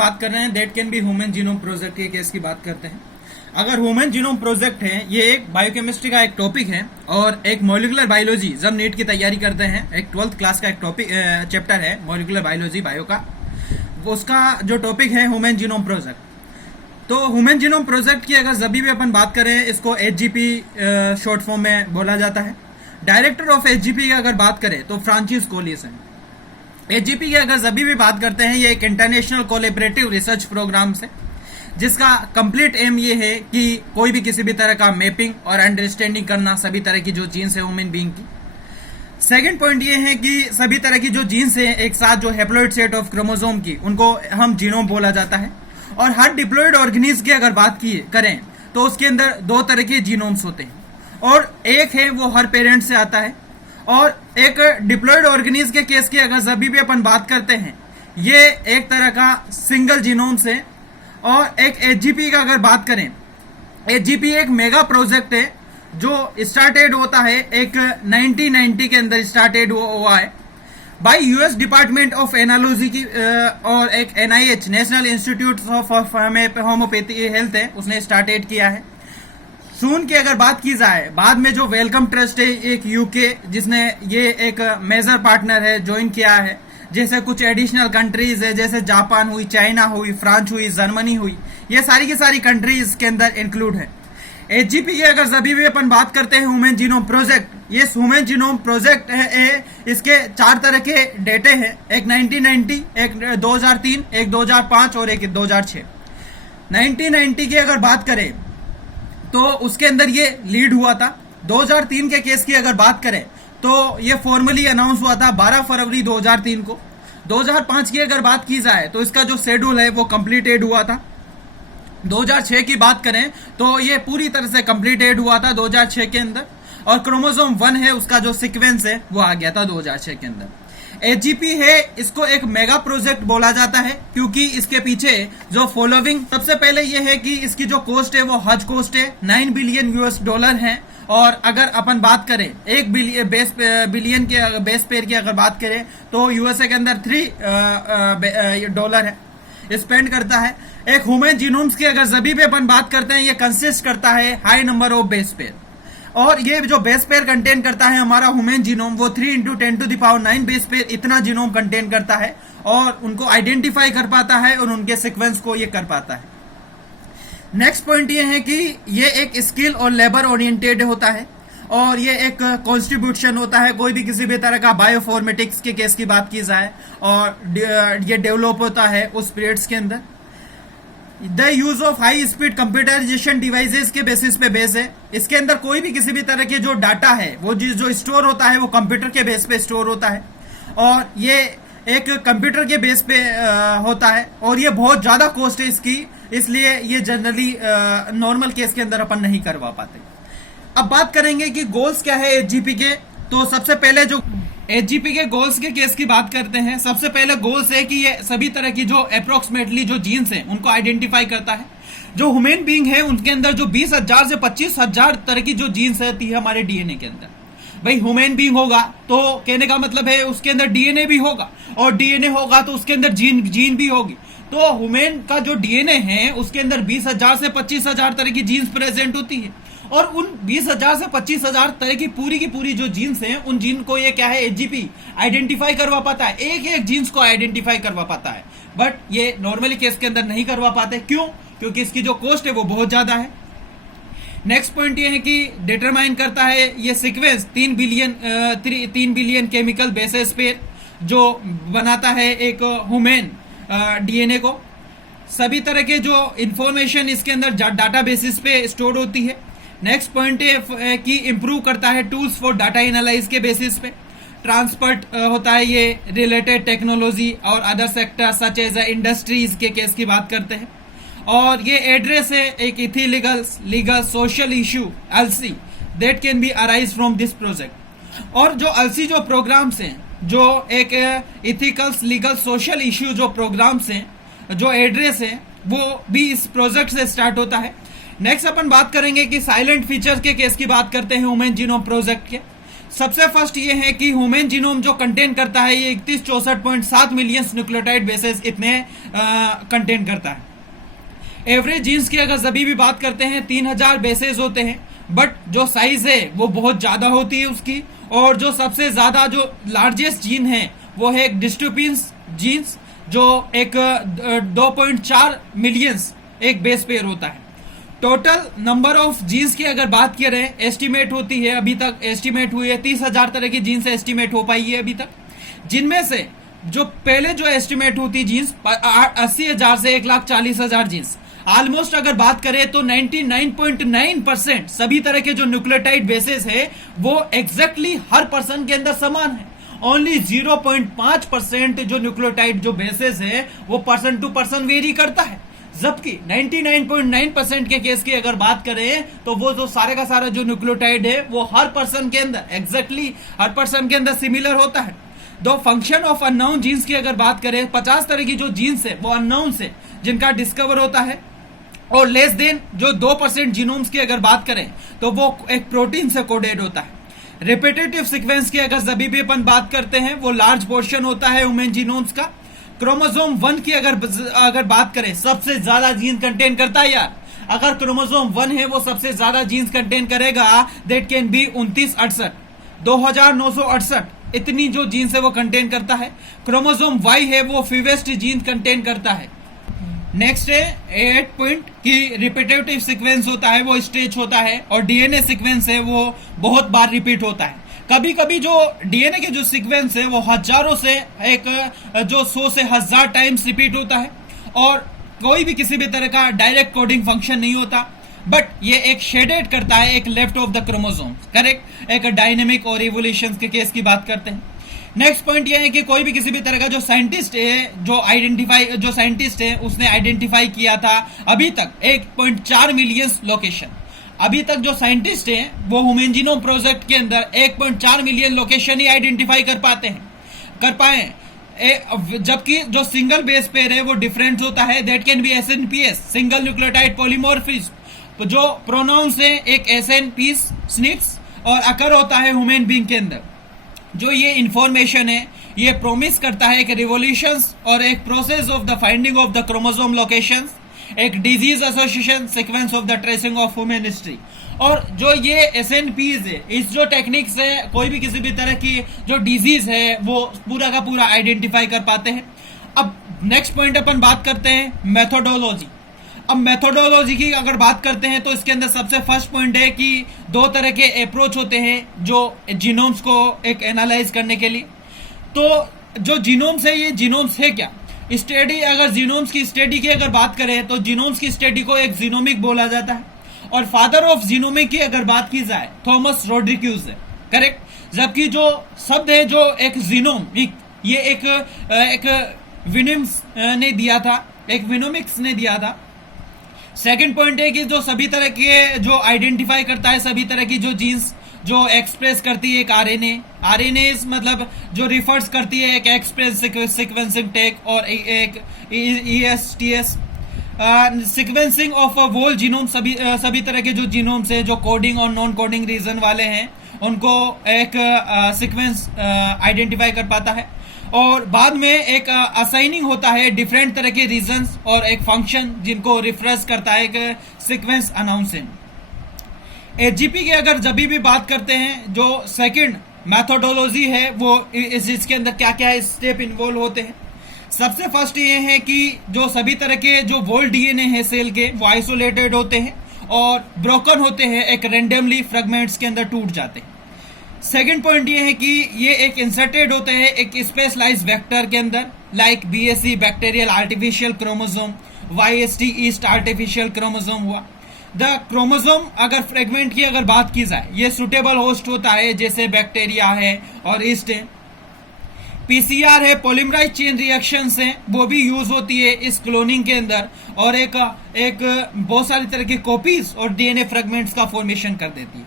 बात कर रहे हैं that can be human genome project के केस की बात करते हैं। अगर ह्यूमन जीनोम प्रोजेक्ट है, ये एक बायोकेमिस्ट्री का एक टॉपिक है और एक मॉलिक्यूलर बायोलॉजी, जब नीट की तैयारी करते हैं, एक 12th क्लास का एक टॉपिक चैप्टर है मॉलिक्यूलर बायोलॉजी बायो का, उसका जो टॉपिक है ह्यूमन जीनोम प्रोजेक्ट। तो ह्यूमन जीनोम प्रोजेक्ट की अगर जब भी अपन बात करें, इसको HGP शॉर्ट फॉर्म में बोला जाता है। डायरेक्टर ऑफ HGP की अगर बात करें तो फ्रांसिस कोलिस है। HGP की अगर जब भी बात करते हैं, ये एक इंटरनेशनल कोलैबोरेटिव रिसर्च प्रोग्राम है जिसका कंप्लीट एम ये है कि कोई भी किसी भी तरह का मैपिंग और अंडरस्टैंडिंग करना सभी तरह की जो जीन्स है ह्यूमन बीइंग की। सेकंड पॉइंट ये है कि सभी तरह की जो जीन्स है एक साथ जो हैप्लॉइड सेट ऑफ क्रोमोसोम की, उनको हम जीनोम बोला जाता है। और हर डिप्लॉइड ऑर्गेनिज्म की अगर बात करें तो उसके अंदर दो तरह के जीनोम्स होते हैं, और एक है वो हर पेरेंट से आता है, और एक डिप्लॉइड ऑर्गेनिज्म के केस की अगर जब भी अपन बात करते हैं, ये एक तरह का सिंगल जीनोम्स है। और एक HGP का अगर बात करें, HGP एक मेगा प्रोजेक्ट है जो स्टार्टेड होता है एक 1990 के अंदर स्टार्टेड हुआ है by US department of analogy की, और एक NIH National Institute of homeopathy health है, उसने स्टार्टेड किया है। सून की अगर बात की जाए, बाद में जो वेलकम ट्रस्ट है एक UK जिसने ये एक मेजर पार्टनर है ज्वाइन किया है, जैसे कुछ एडिशनल कंट्रीज है जैसे जापान हुई, चाइना हुई, फ्रांस हुई, जर्मनी हुई, ये सारी की सारी कंट्रीज के अंदर इंक्लूड है। HGP की अगर जब भी अपन बात करते हैं ह्यूमन जीनोम प्रोजेक्ट, ये ह्यूमन जीनोम प्रोजेक्ट है, इसके 4 तरह के डेटे हैं, एक 1990, एक 2003, एक 2005 और एक 2006। 1990 की अगर बात करें तो उसके अंदर ये लीड हुआ था। 2003 के केस की अगर बात करें तो ये फॉर्मली अनाउंस हुआ था 12 फरवरी 2003 को। 2005 की अगर बात की जाए तो इसका जो शेड्यूल है वो कंप्लीटेड हुआ था। 2006 की बात करें तो ये पूरी तरह से कंप्लीटेड हुआ था 2006 के अंदर, और क्रोमोसोम 1 है उसका जो सीक्वेंस है वो आ गया था 2006 के अंदर। HGP है, इसको एक मेगा प्रोजेक्ट बोला जाता है क्योंकि इसके पीछे जो फॉलोइंग, सबसे पहले ये है कि इसकी जो कॉस्ट है वो हज कॉस्ट है, $9 बिलियन है। और अगर अपन बात करें 1 बिलियन के बेस पेयर की अगर बात करें तो USA के अंदर $3 है स्पेंड करता है। एक ह्यूमन जीनोम्स की अगर जब भी अपन बात करते हैं, ये कंसिस्ट करता है high number of base pair, और ये जो बेस पेयर कंटेन करता है हमारा ह्यूमन जीनोम, वो 3 × 10⁹ बेस पेयर इतना जीनोम कंटेन करता है, और उनको आइडेंटिफाई कर पाता है और उनके सीक्वेंस को ये कर पाता है। नेक्स्ट पॉइंट ये है कि ये एक स्किल और लेबर ओरिएंटेड होता है, और ये एक कॉन्स्ट्रीब्यूशन होता है कोई भी किसी भी तरह का बायोफॉर्मेटिक्स के केस की बात की जाए, और ये डेवलप होता है उस पीरियड्स के अंदर। The use of high speed computerization devices के बेसिस पे बेस है। इसके अंदर कोई भी किसी भी तरह के जो डाटा है वो जो स्टोर होता है वो कंप्यूटर के बेस पे स्टोर होता है, और ये एक कंप्यूटर के बेस पे होता है, और ये बहुत ज्यादा कॉस्ट है इसकी, इसलिए ये जनरली नॉर्मल केस के अंदर अपन नहीं करवा पाते। अब बात करेंगे कि गोल्स क्या है HGP के। तो सबसे पहले जो HGP के गोल्स के केस की बात करते हैं, सबसे पहले गोल्स है कि ये सभी तरह की जो अप्रोक्सीमेटली जो जीन्स हैं उनको आइडेंटिफाई करता है। जो ह्यूमन बीइंग है उनके अंदर जो 20,000 से 25,000 तरह की जो जीन्स रहती है हमारे DNA के अंदर। भाई ह्यूमन बीइंग होगा तो कहने का मतलब है उसके अंदर DNA भी होगा, और DNA होगा तो उसके अंदर जीन भी होगी। तो ह्यूमन का जो DNA है उसके अंदर 20,000 से 25,000 तरह की जीन्स प्रेजेंट होती है, और उन 20,000 से 25,000 तरह की पूरी जो जीन्स हैं, उन जीन को ये क्या है HGP आइडेंटिफाई करवा पाता है, एक जीन्स को आइडेंटिफाई करवा पाता है। बट ये नॉर्मली केस के अंदर नहीं करवा पाते, क्यों? क्योंकि इसकी जो कॉस्ट है वो बहुत ज्यादा है। नेक्स्ट पॉइंट ये है कि डिटरमाइन करता है ये सीक्वेंस 3 बिलियन केमिकल बेसिस पे जो बनाता है एक ह्यूमन DNA को। सभी तरह के जो इंफॉर्मेशन इसके अंदर डाटा बेसिस पे स्टोर होती है। नेक्स्ट पॉइंट है कि इंप्रूव करता है टूल्स फॉर डाटा एनालाइज के बेसिस पे। ट्रांसपोर्ट होता है ये रिलेटेड टेक्नोलॉजी और other sector such as industries के केस की बात करते हैं। और ये एड्रेस है एक legal social issue LC that can be arise from this project. और जो LC जो प्रोग्राम्स हैं, जो एक इथिकल्स लीगल सोशल इशू जो प्रोग्राम्स हैं, जो एड्रेस है वो भी इस प्रोजेक्ट से स्टार्ट होता है। नेक्स्ट अपन बात करेंगे कि साइलेंट फीचर्स के केस की बात करते हैं ह्यूमन जीनोम प्रोजेक्ट के। सबसे फर्स्ट ये है कि ह्यूमन जीनोम जो कंटेन करता है ये 3164.7 मिलियन न्यूक्लियोटाइड बेसेस इतने कंटेन करता है। एवरेज जीन्स की अगर सभी भी बात करते हैं 3000 बेसेस होते हैं, बट जो साइज है वो बहुत ज्यादा होती है उसकी। और जो सबसे ज्यादा जो लार्जेस्ट जीन है वो है एक डिस्ट्रोफिन्स जीन्स जो एक 2.4 मिलियंस एक बेस पेयर होता है। टोटल नंबर ऑफ जीन्स की अगर बात करें एस्टिमेट होती है, अभी तक एस्टिमेट हुई है 30,000 तरह की जीन्स एस्टिमेट हो पाई है अभी तक, जिनमें से जो पहले जो एस्टिमेट होती जीन्स 80,000 से 1,40,000 जीन्स, ऑलमोस्ट अगर बात करें तो 99.9% सभी तरह के जो न्यूक्लियोटाइड बेसेस है वो एग्जैक्टली हर पर्सन के अंदर समान है। ओनली 0.5% जो न्यूक्लियोटाइड जो बेसेस है वो पर्सन टू पर्सन वेरी करता है, जबकि 99.9% के केस की अगर बात करें तो वो जो सारे का सारा जो न्यूक्लियोटाइड है वो हर पर्सन के अंदर एग्जैक्टली हर पर्सन के अंदर सिमिलर होता है। दो फंक्शन ऑफ अननोन जीन्स की अगर बात करें 50 तरह की जो जीन्स है वो अननोन से जिनका डिस्कवर होता है, और लेस देन जो 2% जीनोम्स की अगर बात करें तो वो एक प्रोटीन से कोडेड होता है। रिपीटेटिव सीक्वेंस की अगर सभी भी अपन बात करते हैं वो लार्ज पोर्शन होता है ह्यूमन जीनोम्स का। क्रोमोसोम 1 की अगर बात करें सबसे ज्यादा जीन कंटेन करता है यार। अगर क्रोमोसोम 1 है वो सबसे ज्यादा जीन्स कंटेन करेगा, दैट कैन बी 2968 इतनी जो जीन्स है वो कंटेन करता है। क्रोमोसोम Y है वो फीवेस्ट जीन कंटेन करता है। नेक्स्ट है 8 पॉइंट की रिपीटेटिव सीक्वेंस होता है वो स्टेज होता है, और डीएनए सीक्वेंस है वो बहुत बार रिपीट होता है। कभी कभी जो डीएनए के जो सीक्वेंस है वो हजारों से एक जो 100 से 1000 टाइम्स रिपीट होता है, और कोई भी किसी भी तरह का डायरेक्ट कोडिंग फंक्शन नहीं होता, बट ये एक शेडेड करता है एक left of the chromosome, correct, एक डायनेमिक और इवोल्यूशन के केस की बात करते हैं। नेक्स्ट पॉइंट ये है कि कोई भी किसी भी तरह का जो साइंटिस्ट है जो साइंटिस्ट है उसने आइडेंटिफाई किया था अभी तक 1.4 मिलियन लोकेशन। अभी तक जो साइंटिस्ट हैं वो ह्यूमन जीनोम प्रोजेक्ट के अंदर 1.4 मिलियन लोकेशन ही आइडेंटिफाई कर पाए, जबकि जो सिंगल बेस पेयर है वो डिफरेंट होता है, that can B SNPs single nucleotide polymorphism. जो प्रोनाउंस है एक SNPs स्निट्स और अकर होता है ह्यूमन बीइंग के अंदर। जो ये इंफॉर्मेशन है ये प्रोमिस करता है एक रिवोल्यूशंस और एक process of the finding of the chromosome locations, एक disease association sequence of the tracing of human history. और जो ये SNPs है इस जो टेक्निक से कोई भी किसी भी तरह की जो डिजीज है वो पूरा का पूरा आइडेंटिफाई कर पाते हैं। अब नेक्स्ट पॉइंट अपन बात करते हैं मेथोडोलॉजी। अब मेथोडोलॉजी की अगर बात करते हैं तो इसके अंदर सबसे फर्स्ट पॉइंट है कि दो तरह के अप्रोच होते हैं जो जीनोम्स को एक एनालाइज करने के लिए। तो जो जीनोम्स है ये जीनोम्स है क्या स्टडी, अगर जीनोम्स की स्टडी की अगर बात करें तो जीनोम्स की स्टडी को एक जीनोमिक बोला जाता है, और फादर ऑफ जीनोमिक की अगर बात की जाए थॉमस रोड्रिग्यूज है, करेक्ट। जबकि जो शब्द है जो एक जीनोमिक ये एक विनिम्स ने दिया था, एक विनोमिक्स ने दिया था। सेकंड पॉइंट है कि जो सभी तरह के जो आइडेंटिफाई करता है सभी तरह की जो जीन्स जो एक्सप्रेस करती है एक आरएनए मतलब जो रिफर्स करती है एक एक्सप्रेस सीक्वेंसिंग टेक और एक ESTS sequencing of a whole genome. सभी तरह के जो जीनोम्स है जो कोडिंग और नॉन कोडिंग रीजन वाले हैं उनको एक सीक्वेंस आइडेंटिफाई कर पाता है, और बाद में एक असाइनिंग होता है डिफरेंट तरह के रीजंस और एक फंक्शन जिनको रिफरेंस करता है एक सीक्वेंस अनाउंसिंग। HGP की अगर जब भी बात करते हैं जो सेकंड मैथोडोलॉजी है वो इसके अंदर क्या क्या स्टेप इन्वॉल्व होते हैं। सबसे फर्स्ट ये है कि जो सभी तरह के जो वोल डीएनए है सेल के वो आइसोलेटेड होते हैं और ब्रोकन होते हैं, एक रेंडमली फ्रेगमेंट्स के अंदर टूट जाते हैं। सेकंड पॉइंट ये है कि ये एक इंसर्टेड होते हैं एक स्पेशलाइज्ड वेक्टर के अंदर, like BSC bacterial artificial chromosome, YST yeast artificial chromosome हुआ। द क्रोमोसोम अगर फ्रेगमेंट की अगर बात की जाए ये सुटेबल होस्ट होता है जैसे बैक्टीरिया है और ईस्ट है। PCR है पॉलीमराइज चेन रिएक्शंस हैं वो भी यूज होती है इस क्लोनिंग के अंदर, और एक बहुत सारी तरह की कॉपीज और DNA फ्रेगमेंट्स का फॉर्मेशन कर देती है।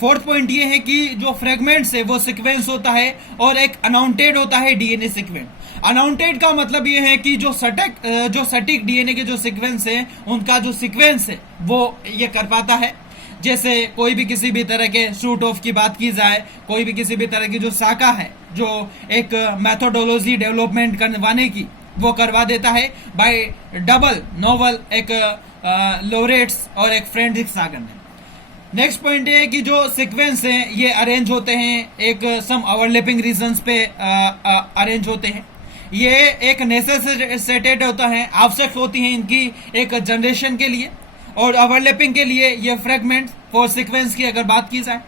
फोर्थ पॉइंट ये है कि जो फ्रेगमेंट्स है वो सीक्वेंस होता है और एक अनाउंटेड होता है DNA सीक्वेंस। अनाउंटेड का मतलब ये है कि जो सटीक DNA के जो सीक्वेंस है उनका जो सीक्वेंस है वो ये कर पाता है। जैसे कोई भी किसी भी तरह के शूट ऑफ की बात की जाए, कोई भी किसी भी तरह की जो शाखा है, जो एक मैथोडोलॉजी डेवलपमेंट करवाने की, वो करवा देता है बाय डबल नोवल एक लोरेट्स और एक फ्रेडरिक सागर ने। नेक्स्ट पॉइंट ये है कि जो सीक्वेंस हैं ये अरेंज होते हैं एक सम ओवरलैपिंग रीजन्स पे अरेंज होते हैं। ये एक नेसेसिटेड होता है, आवश्यक होती हैं इनकी एक जनरेशन के लिए, और ओवरलैपिंग के लिए ये फ्रेगमेंट फॉर सीक्वेंस की अगर बात की जाए।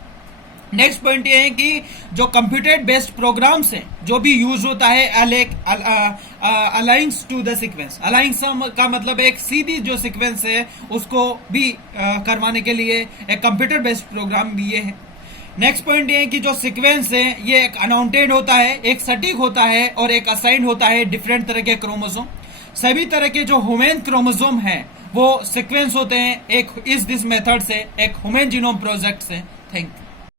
नेक्स्ट पॉइंट ये है कि जो कंप्यूटर बेस्ड प्रोग्राम्स हैं जो भी यूज होता है aligns to the sequence, aligns का मतलब एक सीधी जो सीक्वेंस है उसको भी करवाने के लिए एक कंप्यूटर बेस्ड प्रोग्राम भी ये है। नेक्स्ट पॉइंट ये है कि जो सीक्वेंस है ये एक अनाउंटेड होता है, एक सटीक होता है और एक असाइंड होता है डिफरेंट तरह के क्रोमोसोम। सभी तरह के जो ह्यूमन क्रोमोसोम है वो सीक्वेंस होते हैं एक इस दिस मेथड से, एक ह्यूमन जीनोम प्रोजेक्ट से। Thank you.